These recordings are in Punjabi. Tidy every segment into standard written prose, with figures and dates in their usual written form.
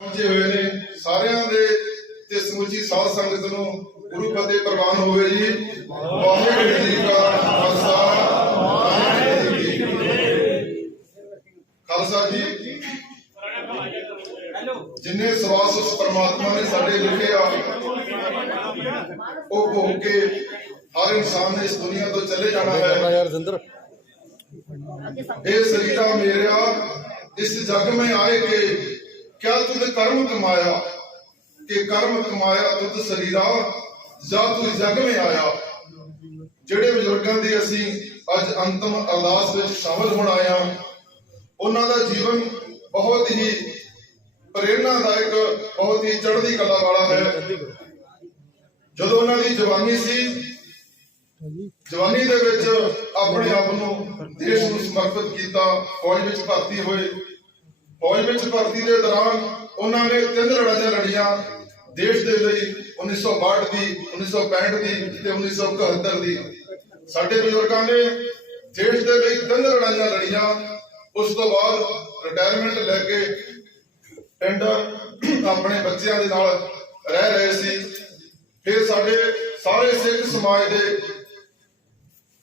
पहुंचे हुए ने सारियां दे ते समूची साध संगत नूं गुरु फतेह प्रवान होवे जी। वाहिगुरू जी का खालसा वाहिगुरू जी की फतेह। खालसा जी जिन्हें सवास उस परमात्मा ने साडे लिखे आ ओ भोग के हर इंसान ने इस दुनिया तो चले जाना है। ए शरीरा मेरा इस जग में आए के क्या तुझ कर्म कमाया कि कर्म कमाया तुझ शरीरा जा तू जग में आया। ਜਿਹੜੇ ਬਜ਼ੁਰਗਾਂ ਦੀ ਅਸੀਂ ਅੱਜ ਅੰਤਮ ਅਰਦਾਸ ਵਿੱਚ ਸ਼ਾਮਲ ਹੋਣ ਆਏ ਹਾਂ, ਉਹਨਾਂ ਦਾ ਜੀਵਨ ਬਹੁਤ ਹੀ ਪ੍ਰੇਰਨਾਦਾਇਕ, ਬਹੁਤ ਹੀ ਚੜ੍ਹਦੀ ਕਲਾ ਵਾਲਾ ਹੈ। ਜਦੋਂ ਉਹਨਾਂ ਦੀ ਜਵਾਨੀ ਸੀ, ਜਵਾਨੀ ਦੇ ਵਿੱਚ ਆਪਣੇ ਆਪ ਨੂੰ ਦੇਸ਼ ਨੂੰ ਸਮਰਪਿਤ ਕੀਤਾ, ਫੌਜ ਵਿੱਚ ਭਰਤੀ ਹੋਏ। फौज में भर्ती के दौरान उन्होंने 3 लड़ाइयां लड़ियां देश के लिए 1962 की, 1965 की, 1971 की। साडे बजुर्गों ने देश के लिए 3 लड़ाइयां लड़ियां। उस तो बाद रिटायरमेंट लैके पिंड अपने बच्चों के नाल रह रहे सी। फिर साडे सारे सिख समाज के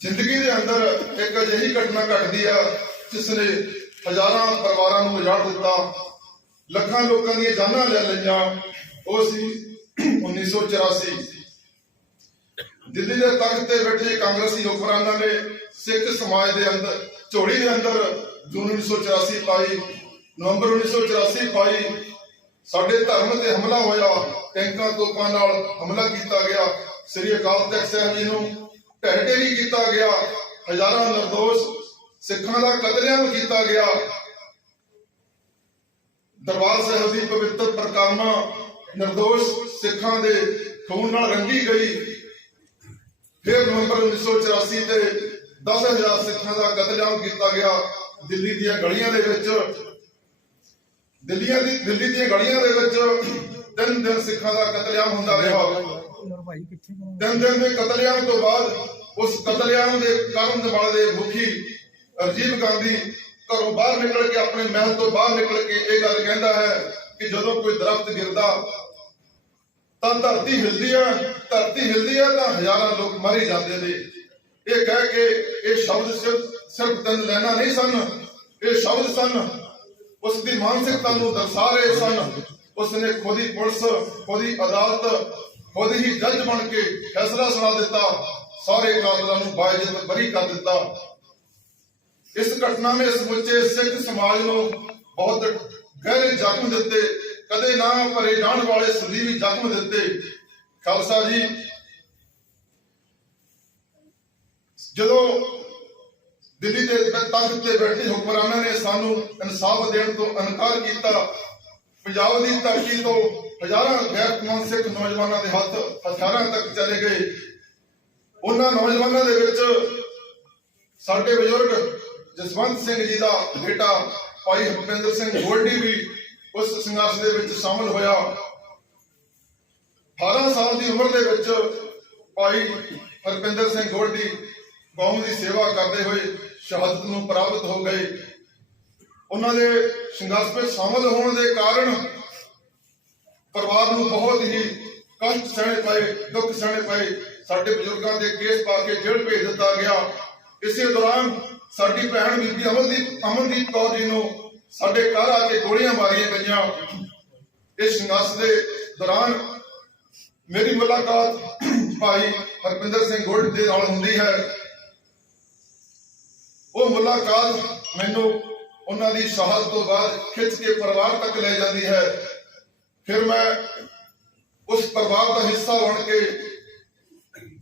जिंदगी के अंदर एक अजिही घटना घटती है जिसने हजारां परिवारां नूं उजाड़ दिता, लखां लोकां दी जानां ले लईआं। ਉਹ ਸੀ 1984। दिल्ली के तख्त ते बैठे कांग्रेसी हुक्मरानां ने सिख समाज के अंदर झोली के अंदर जून 1984 पाई, नवंबर 1984 पाई। साडे धर्म ते हमला होया, टैंकां तोपां नाल हमला किया गया, श्री अकाल तख्त साहिब जी नूं ढह ढेरी किया गया, हजारां निर्दोष सिखां दा कतलेआम किया गया। दरबार साहिब की पवित्र परिक्रमा निर्दोष सिखां दे खून नाल रंगी गई। फिर नवंबर 1984 ते 10,000 सिखां दा कतलेआम किया गया दिल्ली दीआं गलियां दे विच। दिल्ली दीआं गलियां दे विच 3 दिन सिखां दा कतलेआम हुंदा रहा। 3 दिन के कतलेआम तो बाद उस कतलेआम के कारण वाले मुखी राजीव गांधी घरों बाहर निकल के अपने महल तो बाहर निकल के यह गल कहता है कि जदों कोई दरख्त गिरदा तां धरती हिलदी है, धरती हिलदी है तां हजारां लोग मरी जाते ने। यह कह के ये शब्द सिर्फ 3 लाइनां नहीं सन, ये शब्द सन उसकी मानसिकता नूं दर्शा रहे सन। उसने खुद ही पुलिस, खुद ही अदालत, खुद ही जज बन के फैसला सुना दिता, सारे कातलां नूं बाइज्जत बरी कर दिता। इस घटना ने समुचे सिख समाज को बहुत गहरे जख्म दिते, कदे ना भरे जाने वाले सलीबी जख्म दिते। खालसा जी जदों दिल्ली के तख्त ते बैठे हुक्मरानां ने सानू इंसाफ देने तो इनकार किया, पंजाब की धरती तो हजारां गैर कौम सिख नौजवानों के हाथ हथियारां तक चले गए। उन्हां नौजवानों दे विच साडे बजुर्ग जसवंत सिंह जी का बेटा भाई हरपिंदर सिंह गोल्डी भी उस संघर्ष के विच शामिल होया। 18 साल की उम्र के विच भाई हरपिंदर सिंह गोल्डी कौम की सेवा करते हुए शहादत नूं प्राप्त हो गए। उन्होंने संघर्ष में शामिल होने के कारण परिवार नूं बहुत ही कष्ट सहने पे, दुख सहने पे। साडे बजुर्गों के केस पा के जेल भेज दिता गया। इसी दौरान साडी भैन बीबी अमनदीप कौर जी नूं साडे घर आके गोलियां मारियां गईयां। इस संघर्ष के दौरान मेरी मुलाकात भाई हरपिंदर सिंह गोल्डी दे नाल हुंदी है। वो मुलाकात मैनू उन्हां दी शहादत तो बाद खिंच के परिवार तक ले जाती है। फिर मैं उस परिवार का हिस्सा बन के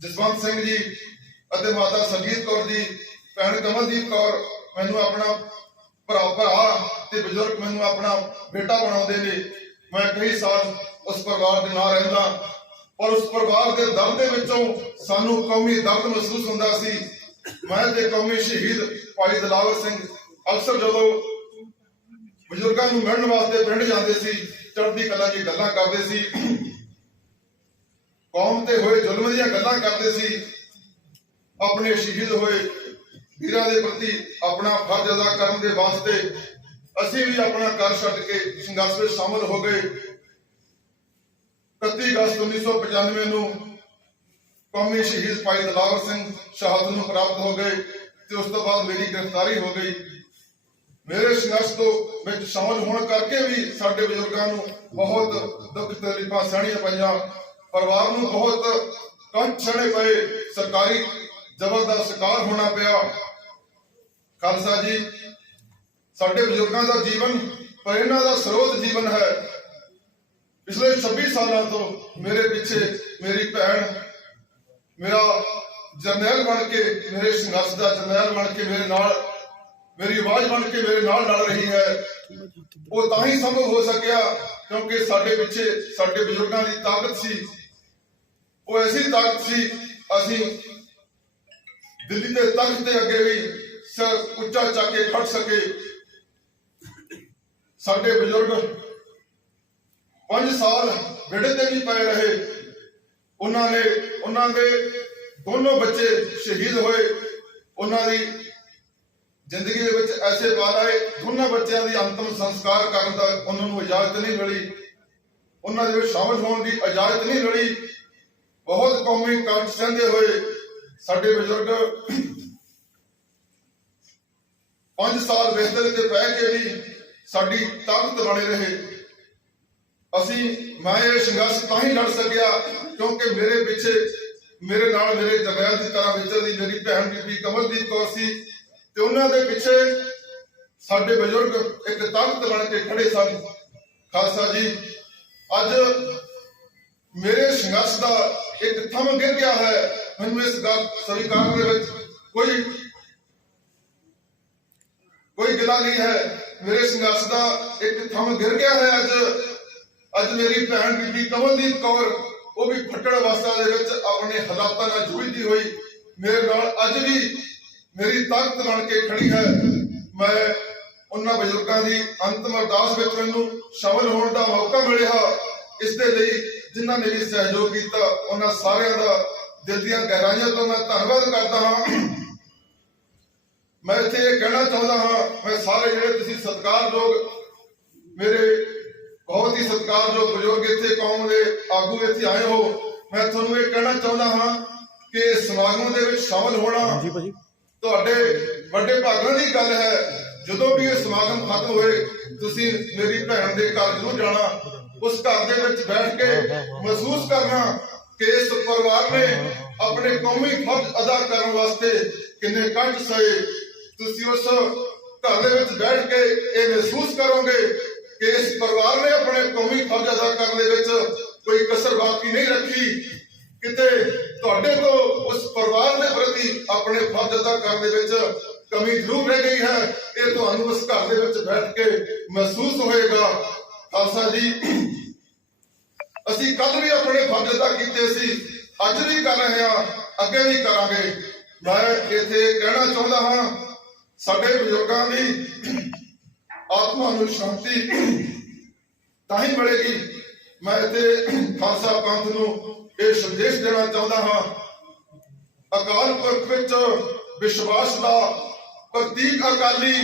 जसवंत सिंह जी ਅਤੇ माता संगीत कौर जी, भैन कमलदीप कौर मैनू अपना भरा ते बजुर्ग मैनू अपना बेटा बनाते ने। मैं कई साल उस परिवार के नाल रहिंदा और उस परिवार के दर्द के विचों सानू कौमी दर्द महसूस हुंदा सी। मैं ते कौमी शहीद भाई दिलावर सिंह अक्सर जदों बजुर्गों को मिलण वास्ते पिंड जाते सी, चढ़दी कला दी गल्लां करदे सी, कौम ते होए जुल्म दीयां गल्लां करदे सी, अपने शहीद होए वीरां दे प्रति अपना फर्ज अदा करने के वास्ते ਅਸੀਂ ਵੀ ਆਪਣਾ ਘਰ ਛੱਡ ਕੇ ਸੰਘਰਸ਼ ਵਿੱਚ ਸ਼ਾਮਲ ਹੋ ਗਏ। 31 ਅਗਸਤ 1995 ਨੂੰ ਕੌਮੀ ਸ਼ਹੀਦ ਭਾਈ ਦਿਲਾਵਰ ਸਿੰਘ ਸ਼ਹਾਦਤ ਨੂੰ ਪ੍ਰਾਪਤ ਹੋ ਗਏ ਤੇ ਉਸ ਤੋਂ ਬਾਅਦ ਮੇਰੀ ਗ੍ਰਿਫਤਾਰੀ ਹੋ ਗਈ। ਮੇਰੇ ਸੰਘਰਸ਼ ਤੋਂ ਵਿੱਚ ਸ਼ਾਮਲ ਹੋਣ ਕਰਕੇ ਵੀ ਸਾਡੇ ਬਜ਼ੁਰਗਾਂ ਨੂੰ ਬਹੁਤ ਦੁੱਖ ਤਕਲੀਫਾਂ ਸਹਿਣੀਆਂ ਪਈਆਂ, ਪਰਿਵਾਰ ਨੂੰ ਬਹੁਤ ਕੰਠ ਸਹਿਣੇ ਪਏ, ਸਰਕਾਰੀ ਜ਼ਬਰ ਦਾ ਸ਼ਿਕਾਰ ਹੋਣਾ ਪਿਆ। ਖਾਲਸਾ ਜੀ, ਸਾਡੇ ਬਜ਼ੁਰਗਾਂ ਦਾ ਜੀਵਨ ਪ੍ਰੇਰਨਾ ਦਾ ਸਰੋਤ ਜੀਵਨ ਹੈ। ਪਿਛਲੇ 26 ਸਾਲਾਂ ਤੋਂ ਮੇਰੇ ਪਿੱਛੇ ਮੇਰੀ ਭੈਣ ਮੇਰਾ ਜਰਨੈਲ ਬਣ ਕੇ, ਮੇਰੇ ਸੰਘਰਸ਼ ਦਾ ਜਰਨੈਲ ਬਣ ਕੇ ਮੇਰੇ ਨਾਲ, ਮੇਰੀ ਆਵਾਜ਼ ਬਣ ਕੇ ਮੇਰੇ ਨਾਲ ਲੜ ਰਹੀ ਹੈ। ਉਹ ਤਾਂ ਹੀ ਸੰਭਵ ਹੋ ਸਕਿਆ ਕਿਉਂਕਿ ਸਾਡੇ ਪਿੱਛੇ ਸਾਡੇ ਬਜ਼ੁਰਗਾਂ ਦੀ ਤਾਕਤ ਸੀ। ਉਹ ਐਸੀ ਤਾਕਤ ਸੀ, ਅਸੀਂ ਦਿੱਲੀ ਦੇ ਤਖਤ ਦੇ ਅੱਗੇ ਵੀ ਸਿਰ ਉੱਚਾ ਚੱਕ ਕੇ ਖੜ ਸਕੇ। ਸਾਡੇ ਬਜ਼ੁਰਗ 5 ਸਾਲ ਵਿੜੇ ਤੇ ਵੀ ਪਏ ਰਹੇ। ਉਹਨਾਂ ਦੇ ਦੋਨੋਂ ਬੱਚੇ ਸ਼ਹੀਦ ਹੋਏ। ਉਹਨਾਂ ਦੀ ਜ਼ਿੰਦਗੀ ਦੇ ਵਿੱਚ ਐਸੇ ਪਲ ਆਏ, ਦੋਨਾਂ ਬੱਚਿਆਂ ਦੀ ਅੰਤਮ ਸੰਸਕਾਰ ਕਰਨ ਦਾ ਉਹਨਾਂ ਨੂੰ ਇਜਾਜ਼ਤ ਨਹੀਂ ਮਿਲੀ, ਉਹਨਾਂ ਦੇ ਵਿੱਚ ਸ਼ਾਮਲ ਹੋਣ ਦੀ ਇਜਾਜ਼ਤ ਨਹੀਂ ਮਿਲੀ। ਬਹੁਤ ਕੌਮੀ ਕੰਠ ਸਹਿੰਦੇ ਹੋਏ ਸਾਡੇ ਬਜ਼ੁਰਗ 5 ਸਾਲ ਬਿਸਤਰੇ ਤੇ ਪੈ ਕੇ ਵੀ ਸਾਡੀ ਤਾਕਤ ਬਣੇ ਰਹੇ। ਮੈਂ ਇਹ ਸੰਘਰਸ਼ ਤਾਂ ਹੀ ਲੜ ਸਕਿਆ ਕਿਉਂਕਿ ਮੇਰੇ ਪਿੱਛੇ ਮੇਰੇ ਨਾਲ ਮੇਰੇ ਜਰਨੈਲ ਦੀ ਤਰ੍ਹਾਂ ਵਿਚਰਦੀ ਮੇਰੀ ਭੈਣ ਬੀਬੀ ਕਮਲਦੀਪ ਕੌਰ ਸੀ ਤੇ ਉਹਨਾਂ ਦੇ ਪਿੱਛੇ ਸਾਡੇ ਬਜ਼ੁਰਗ ਇੱਕ ਤਾਕਤ ਬਣ ਕੇ ਖੜੇ ਸਨ। ਖਾਲਸਾ ਜੀ, ਅੱਜ ਮੇਰੇ ਸੰਘਰਸ਼ ਦਾ ਇੱਕ ਥੰਮ ਗਿਰ ਗਿਆ ਹੈ। ਮੈਨੂੰ ਇਸ ਗੱਲ ਸਵੀਕਾਰ ਦੇ ਵਿੱਚ ਕੋਈ ਗਿਲਾ ਨਹੀਂ ਹੈ। ਮੇਰੇ ਸੰਘਰਸ਼ ਦਾ ਇੱਕ ਥੰਮ ਗਿਰ ਗਿਆ ਹੈ। ਅੱਜ ਮੇਰੀ ਭੈਣ ਬੀਬੀ ਕਮਲਦੀਪ ਕੌਰ ਉਹ ਵੀ ਫੱਟੜ ਅਵਸਥਾ ਦੇ ਵਿੱਚ ਆਪਣੇ ਹਾਲਾਤਾਂ ਨਾਲ ਜੂਝਦੀ ਹੋਈ ਮੇਰੇ ਨਾਲ ਅੱਜ ਵੀ ਮੇਰੀ ਤਾਕਤ ਬਣ ਕੇ ਖੜੀ ਹੈ। ਮੈਂ ਉਹਨਾਂ ਬਜ਼ੁਰਗਾਂ ਦੀ ਅੰਤਮ ਅਰਦਾਸ ਵਿੱਚ ਮੈਨੂੰ ਸ਼ਾਮਲ ਹੋਣ ਦਾ ਮੌਕਾ ਮਿਲਿਆ। ਇਸ ਦੇ ਲਈ ਜਿਨ੍ਹਾਂ ਨੇ ਵੀ ਸਹਿਯੋਗ ਕੀਤਾ, ਉਹਨਾਂ ਸਾਰਿਆਂ ਦਾ ਦਿਲ ਦੀਆਂ ਗਹਿਰਾਈਆਂ ਤੋਂ ਮੈਂ ਧੰਨਵਾਦ ਕਰਦਾ ਹਾਂ। ਮੈਂ ਇੱਥੇ ਇਹ ਕਹਿਣਾ ਚਾਹੁੰਦਾ ਹਾਂ, ਮੈਂ ਸਾਰੇ ਜਿਹੜੇ ਤੁਸੀਂ ਸਤਿਕਾਰਯੋਗ ਮੇਰੇ ਬਹੁਤ ਹੀ ਸਤਿਕਾਰਯੋਗ ਬਜ਼ੁਰਗ ਇੱਥੇ ਕੌਮ ਦੇ ਆਗੂ ਇੱਥੇ ਆਏ ਹੋ, ਮੈਂ ਤੁਹਾਨੂੰ ਇਹ ਕਹਿਣਾ ਚਾਹੁੰਦਾ ਹਾਂ ਕਿ ਸਮਾਗਮ ਦੇ ਵਿੱਚ ਸ਼ਾਮਲ ਹੋਣਾ ਤੁਹਾਡੇ ਵੱਡੇ ਭਾਗਾਂ ਦੀ ਗੱਲ ਹੈ। ਜਦੋਂ ਵੀ ਇਹ ਸਮਾਗਮ ਖਤਮ ਹੋਏ ਤੁਸੀਂ ਮੇਰੀ ਭੈਣ ਦੇ ਘਰ ਜ਼ਰੂਰ ਜਾਣਾ। ਉਸ ਘਰ ਦੇ ਵਿੱਚ ਬੈਠ ਕੇ ਮਹਿਸੂਸ ਕਰਨਾ ਕਿ ਇਸ ਪਰਿਵਾਰ ਨੇ ਆਪਣੇ ਕੌਮੀ ਫਰਜ਼ ਅਦਾ ਕਰਨ ਵਾਸਤੇ ਕਿੰਨੇ ਕੰਠ ਸਹੇ। ਤੁਸੀਂ ਉਸ ਘਰ ਦੇ ਵਿੱਚ ਬੈਠ ਕੇ ਇਹ ਮਹਿਸੂਸ ਕਰੋਗੇ ਕਿ ਇਸ ਪਰਿਵਾਰ ਨੇ ਆਪਣੇ ਕੌਮੀ ਫਰਜ਼ ਅਦਾ ਕਰਨ ਦੇ ਵਿੱਚ ਕੋਈ ਕਸਰ ਬਾਕੀ ਨਹੀਂ ਰੱਖੀ। ਕਿਤੇ ਤੁਹਾਡੇ ਤੋਂ ਉਸ ਪਰਿਵਾਰ ਦੇ ਪ੍ਰਤੀ ਆਪਣੇ ਫਰਜ਼ ਅਦਾ ਕਰਨ ਦੇ ਵਿੱਚ ਕਮੀ ਜ਼ਰੂਰ ਰਹਿ ਗਈ ਹੈ। ਇਹ ਤੁਹਾਨੂੰ ਉਸ ਘਰ ਦੇ ਵਿੱਚ ਬੈਠ ਕੇ ਮਹਿਸੂਸ ਹੋਏਗਾ। ਖਾਲਸਾ ਜੀ, ਅਸੀਂ ਕੱਲ ਵੀ ਆਪਣੇ ਫਰਜ਼ ਅਦਾ ਕੀਤੇ ਸੀ, ਅੱਜ ਵੀ ਕਰ ਰਹੇ ਹਾਂ, ਅੱਗੇ ਵੀ ਕਰਾਂਗੇ। ਮੈਂ ਇੱਥੇ ਕਹਿਣਾ ਚਾਹੁੰਦਾ ਹਾਂ, ਸਾਡੇ ਬਜ਼ੁਰਗਾਂ ਦੀ ਆਤਮਾ ਨੂੰ ਸ਼ਾਂਤੀ ਤਾਂ ਹੀ ਮਿਲੇਗੀ। ਮੈਂ ਇੱਥੇ ਖਾਲਸਾ ਪੰਥ ਨੂੰ ਇਹ ਸੰਦੇਸ਼ ਦੇਣਾ ਚਾਹੁੰਦਾ ਹਾਂ, ਅਕਾਲ ਪੁਰਖ ਵਿੱਚ ਵਿਸ਼ਵਾਸ ਦਾ ਪ੍ਰਤੀਕ ਅਕਾਲੀ,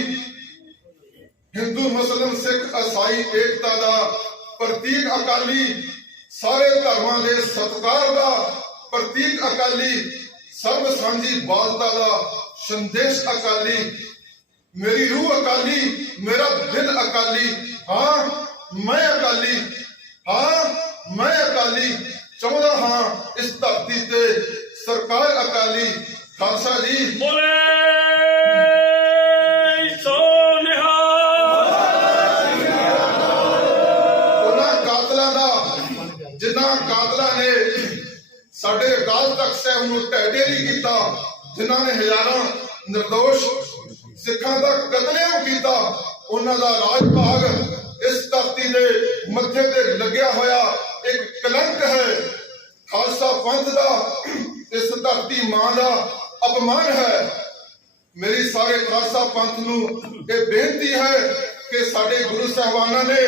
ਹਿੰਦੂ ਮੁਸਲਿਮ ਸਿੱਖ ਈਸਾਈ ਏਕਤਾ ਦਾ ਪ੍ਰਤੀਕ ਅਕਾਲੀ, ਸਾਰੇ ਧਰਮਾਂ ਦੇ ਸਤਿਕਾਰ ਦਾ ਪ੍ਰਤੀਕ ਅਕਾਲੀ, ਸਰਬ ਸਾਂਝੀ ਬਾਲਤਾ ਦਾ ਸੰਦੇਸ਼ ਅਕਾਲੀ। ਮੇਰੀ ਰੂਹ ਅਕਾਲੀ, ਮੇਰਾ ਦਿਲ ਅਕਾਲੀ, ਹਾਂ ਮੈਂ ਅਕਾਲੀ, ਹਾਂ ਮੈਂ ਅਕਾਲੀ ਚਾਹੁੰਦਾ ਹਾਂ। ਇਸ ਧਰਤੀ ਤੇ ਸਰਕਾਰ ਅਕਾਲੀ। ਖਾਲਸਾ ਜੀ, ਬੋਲੇ ਸੋ ਨਿਹਾਲ। ਉਹਨਾਂ ਕਾਤਲਾਂ ਦਾ, ਜਿਨ੍ਹਾਂ ਕਾਤਲਾਂ ਨੇ ਸਾਡੇ ਅਕਾਲ ਤਖਤ ਸਾਹਿਬ ਨੂੰ ਢਹਿ-ਢੇਰੀ ਕੀਤਾ, ਜਿਨ੍ਹਾਂ ਨੇ ਹਜ਼ਾਰਾਂ ਨਿਰਦੋਸ਼ ਸਿੱਖਾਂ ਦਾ ਕਤਲੇਆਮ ਕੀਤਾ, ਉਹਨਾਂ ਦਾ ਰਾਜ ਭਾਗ ਇਸ ਧਰਤੀ ਦੇ ਮੱਥੇ ਤੇ ਲੱਗਿਆ ਹੋਇਆ ਇੱਕ ਕਲੰਕ ਹੈ। ਖਾਲਸਾ ਪੰਥ ਦਾ ਇਸ ਧਰਤੀ ਮਾਂ ਦਾ ਅਪਮਾਨ ਹੈ। ਮੇਰੀ ਸਾਰੇ ਖਾਲਸਾ ਪੰਥ ਨੂੰ ਇਹ ਬੇਨਤੀ ਹੈ ਕਿ ਸਾਡੇ ਗੁਰੂ ਸਾਹਿਬਾਨਾਂ ਨੇ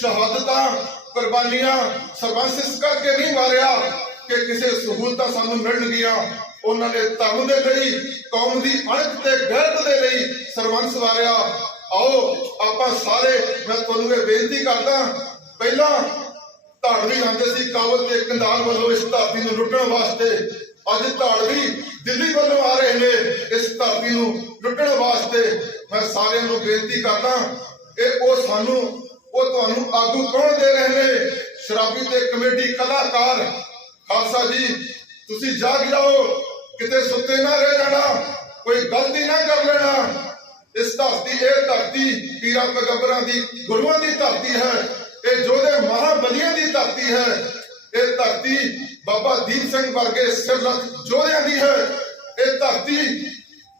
ਸ਼ਹਾਦਤਾਂ, ਕੁਰਬਾਨੀਆਂ ਸਰਬੰਸ ਇਸ ਕਰਕੇ ਨਹੀਂ ਮਾਰਿਆ ਕਿ ਕਿਸੇ ਸਹੂਲਤਾਂ ਸਾਨੂੰ ਮਿਲਣਗੀਆਂ। ਉਹਨਾਂ ਨੇ ਧਰਮ ਦੇ ਲਈ, ਕੌਮ ਦੀ ਅਣਖ ਤੇ ਗੈਰਤ ਦੇ ਲਈ ਸਰਬੰਸ ਵਾਰਿਆ। आओ ਆਪਾਂ ਸਾਰੇ मैं ਤੁਹਾਨੂੰ ਇਹ ਬੇਨਤੀ ਕਰਦਾ ਪਹਿਲਾਂ ਧਾੜਵੀ ਆਉਂਦੇ ਸੀ ਕਾਬਲ ਤੇ ਕੰਧਾਰ ਵੱਲੋਂ ਇਸ ਧਰਤੀ ਨੂੰ ਲੁੱਟਣ ਵਾਸਤੇ ਅੱਜ ਧਾੜਵੀ ਦਿੱਲੀ ਵੱਲੋਂ ਆ ਰਹੇ ਨੇ ਇਸ ਧਰਤੀ ਨੂੰ ਲੁੱਟਣ ਵਾਸਤੇ मैं ਸਾਰਿਆਂ ਨੂੰ ਬੇਨਤੀ ਕਰਦਾ ਇਹ ਉਹ ਸਾਨੂੰ ਉਹ ਤੁਹਾਨੂੰ ਆਗੂ ਕੌਣ ਦੇ ਰਹੇ ਨੇ ਸ਼ਰਾਬੀ ਤੇ ਕਮੇਟੀ ਕਲਾਕਾਰ ਖਾਲਸਾ ਜੀ ਤੁਸੀਂ ਜਾਗ ਜਾਓ ਕਿਤੇ ਸੁੱਤੇ ਨਾ ਰਹਿ ਜਾਣਾ ਕੋਈ ਗਲਤੀ ਨਾ ਕਰ ਲੈਣਾ ਇਸ ਧਰਤੀ ਇਹ ਧਰਤੀ ਪੀਰਾਂ ਪੈਗੰਬਰਾਂ ਦੀ ਗੁਰੂਆਂ ਦੀ ਧਰਤੀ ਹੈ ਇਹ ਯੋਧੇ ਮਹਾਬਲੀਆਂ ਦੀ ਧਰਤੀ ਹੈ ਇਹ ਧਰਤੀ ਬਾਬਾ ਦੀਪ ਸਿੰਘ ਵਰਗੇ ਸਿਰਲੱਥ ਯੋਧਿਆਂ ਦੀ ਹੈ ਇਹ ਧਰਤੀ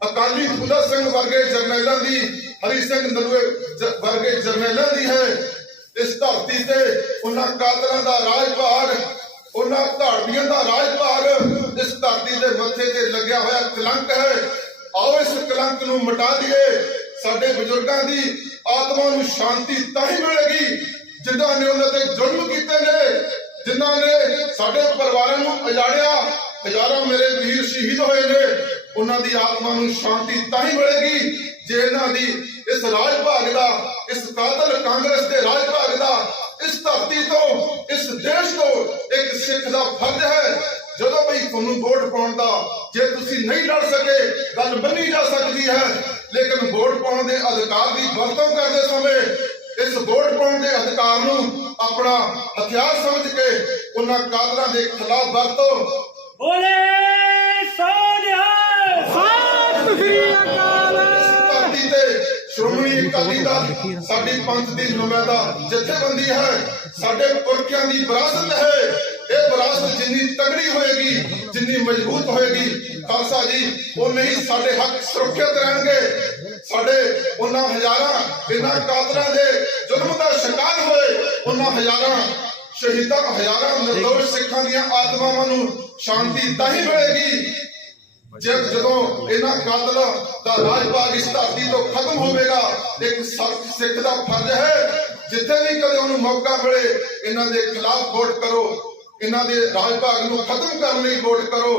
ਅਕਾਲੀ ਫੂਲਾ ਸਿੰਘ ਵਰਗੇ ਜਰਨੈਲਾਂ ਦੀ ਹਰੀ ਸਿੰਘ ਨਲੂਏ ਵਰਗੇ ਜਰਨੈਲਾਂ ਦੀ ਹੈ ਇਸ ਧਰਤੀ ਤੇ ਉਹਨਾਂ ਕਾਤਲਾਂ ਦਾ ਰਾਜ ਭਾਗ ਉਹਨਾਂ ਧਾੜਵੀਆਂ ਦਾ ਰਾਜ ਭਾਗ ਇਸ ਧਰਤੀ ਦੇ ਮੱਥੇ ਤੇ ਲੱਗਿਆ ਹੋਇਆ ਕਲੰਕ ਹੈ ਆਓ ਇਸ ਕਲੰਕ ਨੂੰ ਮਿਟਾ ਦਈਏ ਸਾਡੇ ਬਜ਼ੁਰਗਾਂ ਦੀ ਆਤਮਾ ਨੂੰ ਸ਼ਾਂਤੀ ਤਾਂ ਹੀ ਮਿਲੇਗੀ ਜਿਨ੍ਹਾਂ ਨੇ ਉਹਨਾਂ ਤੇ ਜ਼ੁਲਮ ਕੀਤੇ ਨੇ ਜਿਨ੍ਹਾਂ ਨੇ ਸਾਡੇ ਪਰਿਵਾਰਾਂ ਨੂੰ ਉਜਾੜਿਆ ਹਜ਼ਾਰਾਂ ਮੇਰੇ ਵੀਰ ਸ਼ਹੀਦ ਹੋਏ ਨੇ ਉਹਨਾਂ ਦੀ ਆਤਮਾ ਨੂੰ ਸ਼ਾਂਤੀ ਤਾਂ ਹੀ ਮਿਲੇਗੀ ਜੇ ਇਹਨਾਂ ਦੀ ਇਸ ਰਾਜ ਭਾਗ ਦਾ ਇਸ ਕਾਤਲ ਕਾਂਗਰਸ ਦੇ ਰਾਜ ਭਾਗ ਦਾ ਇਸ ਧਰਤੀ ਤੋਂ ਇਸ ਦੇਸ਼ ਤੋਂ ਇੱਕ ਸਿੱਖ ਦਾ ਫਰਜ਼ ਹੈ ਜਦੋਂ ਵੀ ਤੁਹਾਨੂੰ ਵੋਟ ਪਾਉਣ ਦਾ ਜੇ ਤੁਸੀਂ ਨਹੀਂ ਲੜ ਸਕੇ ਗੱਲ ਮੰਨੀ ਜਾ ਸਕਦੀ ਹੈ ਲੇਕਿਨ ਵੋਟ ਪਾਉਣ ਦੇ ਅਧਿਕਾਰ ਦੀ ਵਰਤੋਂ ਕਰਦੇ ਸਮੇਂ ਇਸ ਵੋਟ ਪਾਉਣ ਦੇ ਅਧਿਕਾਰ ਨੂੰ ਆਪਣਾ ਹਥਿਆਰ ਸਮਝ ਕੇ ਉਹਨਾਂ ਕਾਤਲਾਂ ਦੇ ਖਿਲਾਫ ਵਰਤੋ ਬੋਲੇ ਸਤਿ ਸ੍ਰੀ ਅਕਾਲ ਧਰਤੀ ਤੇ ਸ਼੍ਰੋਮਣੀ ਅਕਾਲੀ ਦਲ ਸਾਡੀ ਪੰਥ ਦੀ ਨੁਮਾਇੰਦਾ ਜਥੇਬੰਦੀ ਹੈ ਸਾਡੇ ਪੁਰਖਿਆਂ ਦੀ ਵਿਰਾਸਤ ਹੈ ਇਹ ਵਿਰਾਸਤ ਜਿੰਨੀ ਤਗੜੀ ਹੋਏਗੀ ਜਿੰਨੀ ਮਜ਼ਬੂਤ ਹੋਏਗੀ ਖਾਲਸਾ ਜੀ ਉਨੇ ਹੀ ਸਾਡੇ ਹੱਕ ਸੁਰੱਖਿਅਤ ਰਹਿਣਗੇ ਸਾਡੇ ਉਹਨਾਂ ਹਜ਼ਾਰਾਂ ਇਹਨਾਂ ਕਾਤਲਾਂ ਦੇ ਜ਼ੁਲਮ ਦਾ ਸ਼ਿਕਾਰ ਹੋਏ ਉਹਨਾਂ ਹਜ਼ਾਰਾਂ ਸ਼ਹੀਦਾਂ ਹਜ਼ਾਰਾਂ ਨਿਰਦੋਸ਼ ਸਿੱਖਾਂ ਦੀਆਂ ਆਤਮਾਵਾਂ ਨੂੰ ਸ਼ਾਂਤੀ ਤਾਂ ਹੀ ਮਿਲੇਗੀ ਜਦੋਂ ਇਹਨਾਂ ਕਾਤਲਾਂ ਦਾ ਰਾਜ ਭਾਗ ਇਸ ਧਰਤੀ ਤੋਂ ਖਤਮ ਹੋਵੇਗਾ ਇੱਕ ਸਿੱਖ ਦਾ ਫਰਜ਼ ਹੈ ਜਿੱਥੇ ਵੀ ਕਦੇ ਉਹਨੂੰ ਮੌਕਾ ਮਿਲੇ ਇਹਨਾਂ ਦੇ ਖਿਲਾਫ ਵੋਟ ਕਰੋ ਇਹਨਾਂ ਦੇ ਰਾਜ ਭਾਗ ਨੂੰ ਖਤਮ ਕਰਨ ਲਈ ਵੋਟ ਕਰੋ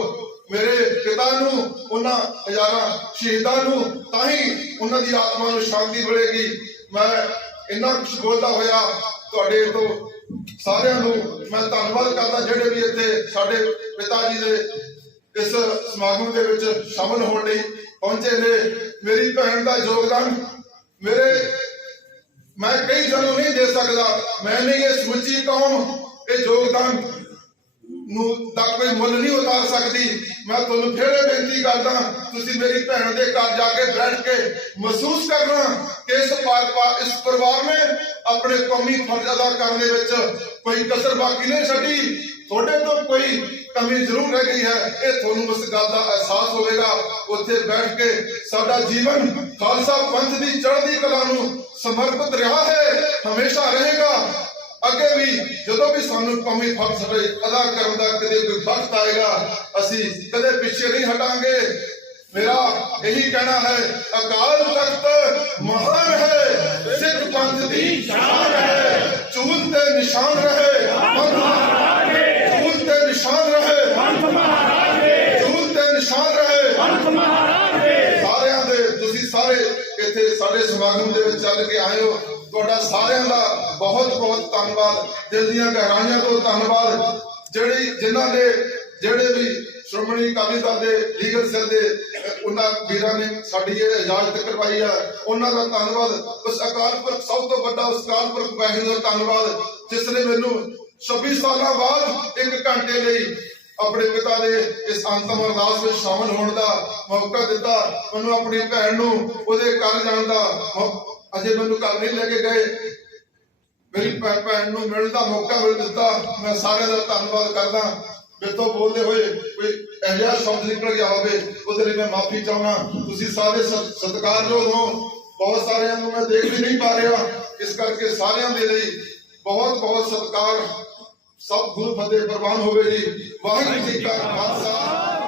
ਮੇਰੇ ਪਿਤਾ ਨੂੰ ਉਹਨਾਂ ਹਜ਼ਾਰਾਂ ਸ਼ਹੀਦਾਂ ਨੂੰ ਤਾਂ ਹੀ ਉਹਨਾਂ ਦੀ ਆਤਮਾ ਨੂੰ ਸ਼ਾਂਤੀ ਮਿਲੇਗੀ ਮੈਂ ਇੰਨਾ ਕੁਝ ਬੋਲਦਾ ਹੋਇਆ ਤੁਹਾਡੇ ਤੋਂ ਸਾਰਿਆਂ ਨੂੰ ਮੈਂ ਧੰਨਵਾਦ ਕਰਦਾ ਜਿਹੜੇ ਵੀ ਇੱਥੇ ਸਾਡੇ ਪਿਤਾ ਜੀ ਦੇ ਇਸ ਸਮਾਗਮ ਦੇ ਵਿੱਚ ਸ਼ਾਮਲ ਹੋਣ ਲਈ ਪਹੁੰਚੇ ਨੇ ਮੇਰੀ ਭੈਣ ਦਾ ਯੋਗਦਾਨ ਮੈਂ ਕਈ ਜਨੋਂ ਨਹੀਂ ਦੇ ਸਕਦਾ ਮੈਂ ਨਹੀਂ ਇਹ ਸਮੁੱਚੀ ਕੌਮ ਇਹ ਯੋਗਦਾਨ ਨੂੰ ਦਾ ਕੋਈ ਮੁੱਲ ਨਹੀਂ ਉਤਾਰ ਸਕਦੀ ਮੈਂ ਤੁਹਾਨੂੰ ਫਿਰ ਇਹ ਬੇਨਤੀ ਕਰਦਾ ਤੁਸੀਂ ਮੇਰੀ ਭੈਣ ਦੇ ਘਰ ਜਾ ਕੇ ਬੈਠ ਕੇ ਮਹਿਸੂਸ ਕਰਨਾ ਕਿ ਇਸ ਪਰਿਵਾਰ ਨੇ ਆਪਣੇ ਕੌਮੀ ਫਰਜ਼ ਅਦਾ ਕਰਨ ਦੇ ਵਿੱਚ ਕੋਈ ਕਸਰ ਬਾਕੀ ਨਹੀਂ ਛੱਡੀ ਤੁਹਾਡੇ ਤੋਂ ਕੋਈ ਕਮੀ ਜ਼ਰੂਰ ਰਹਿ ਗਈ ਹੈ ਇਹ ਤੁਹਾਨੂੰ ਇਸ ਗੱਲ ਦਾ ਅਹਿਸਾਸ ਹੋਵੇਗਾ ਉੱਥੇ ਬੈਠ ਕੇ ਸਾਡਾ ਜੀਵਨ ਖਾਲਸਾ ਪੰਥ ਦੀ ਚੜ੍ਹਦੀ ਕਲਾ ਨੂੰ ਸਮਰਪਿਤ ਰਿਹਾ ਹੈ ਹਮੇਸ਼ਾ ਰਹੇਗਾ ਅੱਗੇ ਵੀ ਜਦੋਂ ਵੀ ਸਾਨੂੰ ਕੌਮੀ ਫਰਜ਼ ਅਦਾ ਕਰਨ ਦਾ ਕਦੇ ਕੋਈ ਵਕਤ ਆਏਗਾ ਅਸੀਂ ਕਦੇ ਪਿੱਛੇ ਨਹੀਂ ਹਟਾਂਗੇ ਮੇਰਾ ਇਹੀ ਕਹਿਣਾ ਹੈ ਅਕਾਲ ਤਖਤ ਮਹਾਨ ਹੈ ਸਿੱਖ ਪੰਥ ਦੀ ਸ਼ਾਨ ਹੈ ਚੂਲ ਤੇ ਨਿਸ਼ਾਨ ਰਹੇ ਚੂਲ ਤੇ ਨਿਸ਼ਾਨ ਰਹੇ ਚੂਲ ਤੇ ਨਿਸ਼ਾਨ ਰਹੇ ਸਾਰਿਆਂ ਦੇ ਤੁਸੀਂ ਸਾਰੇ ਇੱਥੇ ਸਾਡੇ ਸਮਾਗਮ ਦੇ ਵਿੱਚ ਚੱਲ ਕੇ ਆਏ ਹੋ ਤੁਹਾਡਾ ਸਾਰਿਆਂ ਦਾ ਬਹੁਤ ਬਹੁਤ ਧੰਨਵਾਦ ਦਿਲ ਦੀਆਂ ਗਹਿਰਾਈਆਂ ਤੋਂ ਧੰਨਵਾਦ ਜਿਹੜੇ ਵੀ ਸ਼੍ਰੋਮਣੀ ਅਕਾਲੀ ਦਲ ਦੇ ਲੀਗਲ ਸੈੱਲ ਦੇ ਉਹਨਾਂ ਵੀਰਾਂ ਨੇ ਸਾਡੀ ਇਹ ਇਜਾਜ਼ਤ ਕਰਵਾਈ ਹੈ ਉਹਨਾਂ ਦਾ ਧੰਨਵਾਦ ਉਸ ਅਕਾਲ ਪੁਰਖ ਸਭ ਤੋਂ ਵੱਡਾ ਉਸ ਅਕਾਲ ਪੁਰਖ ਵਾਹਿਗੁਰੂ ਦਾ ਧੰਨਵਾਦ ਜਿਸ ਨੇ ਮੈਨੂੰ 26 ਸਾਲਾਂ ਬਾਅਦ 1 ਘੰਟੇ ਲਈ ਆਪਣੇ ਪਿਤਾ ਦੇ ਇਸ ਅੰਤਮ ਅਰਦਾਸ ਵਿੱਚ ਸ਼ਾਮਲ ਹੋਣ ਦਾ ਮੌਕਾ ਦਿੱਤਾ ਮੈਨੂੰ ਆਪਣੀ ਭੈਣ ਨੂੰ ਉਹਦੇ ਘਰ ਜਾਣ ਦਾ ਅਜੇ ਮੈਨੂੰ ਘਰ ਨਹੀਂ ਲੈ ਕੇ ਗਏ ਮੇਰੀ ਭੈਣ ਨੂੰ ਮਿਲਣ ਦਾ ਮੌਕਾ ਮਿਲ ਦਿੱਤਾ ਮੈਂ ਸਾਰਿਆਂ ਦਾ ਧੰਨਵਾਦ ਕਰਦਾ ਮੇਰੇ ਤੋਂ ਬੋਲਦੇ ਹੋਏ ਕੋਈ ਇਹੋ ਜਿਹਾ ਸ਼ਬਦ ਨਿਕਲ ਗਿਆ ਹੋਵੇ ਉਹਦੇ ਲਈ ਮੈਂ ਮਾਫੀ ਚਾਹੁੰਦਾ ਤੁਸੀਂ ਸਾਰੇ ਸਤਿਕਾਰਯੋਗ ਹੋ ਬਹੁਤ ਸਾਰਿਆਂ ਨੂੰ ਮੈਂ ਦੇਖ ਵੀ ਨਹੀਂ ਪਾ ਰਿਹਾ ਇਸ ਕਰਕੇ ਸਾਰਿਆਂ ਦੇ ਲਈ ਬਹੁਤ ਬਹੁਤ ਸਤਿਕਾਰ ਸਭ ਗੁਰੂ ਫਤਿਹ ਪ੍ਰਵਾਨ ਹੋਵੇ ਜੀ ਵਾਹਿਗੁਰੂ ਜੀ ਕਾ ਖਾਲਸਾ